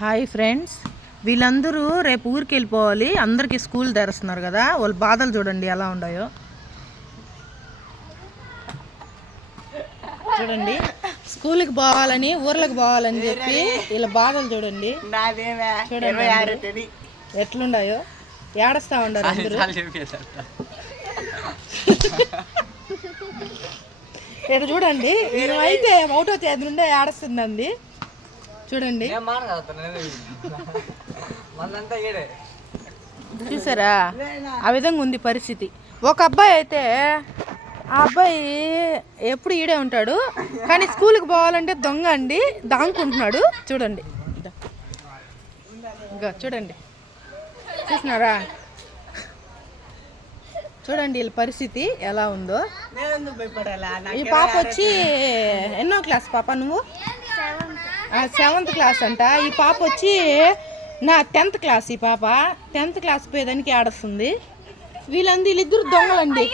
Hi friends, వీళ్ళందరూ రేపు ఊరికి వెళ్ళిపోవాలి. అందరికీ స్కూల్ తెరుస్తున్నారు కదా, వాళ్ళ బాధలు చూడండి ఎలా ఉన్నాయో. చూడండి, స్కూల్కి పోవాలని ఊర్లకు పోవాలని చెప్పి వీళ్ళ బాధలు చూడండి. చూడండి ఎట్లుండాయో, ఏడస్తా ఉండారు అందరూ. ఇక్కడ చూడండి, అయితే ఒకటో తేదీ నుండే ఏడుస్తుందండి. చూడండి, చూసారా ఆ విధంగా ఉంది పరిస్థితి. ఒక అబ్బాయి అయితే ఆ అబ్బాయి ఎప్పుడు ఈడే ఉంటాడు, కానీ స్కూల్కి పోవాలంటే దొంగ అండి, దాంకుంటున్నాడు. చూడండి, ఇంకా చూడండి, చూసినారా? చూడండి వీళ్ళ పరిస్థితి ఎలా ఉందో. ఈ పాప వచ్చి ఎన్నో క్లాస్ పాప? నువ్వు 7th క్లాస్ అంట. ఈ పాప వచ్చి నా 10th క్లాస్. ఈ పాప 10th క్లాస్ పోయేదానికి ఆడుస్తుంది. వీళ్ళిద్దరు దొంగలండి.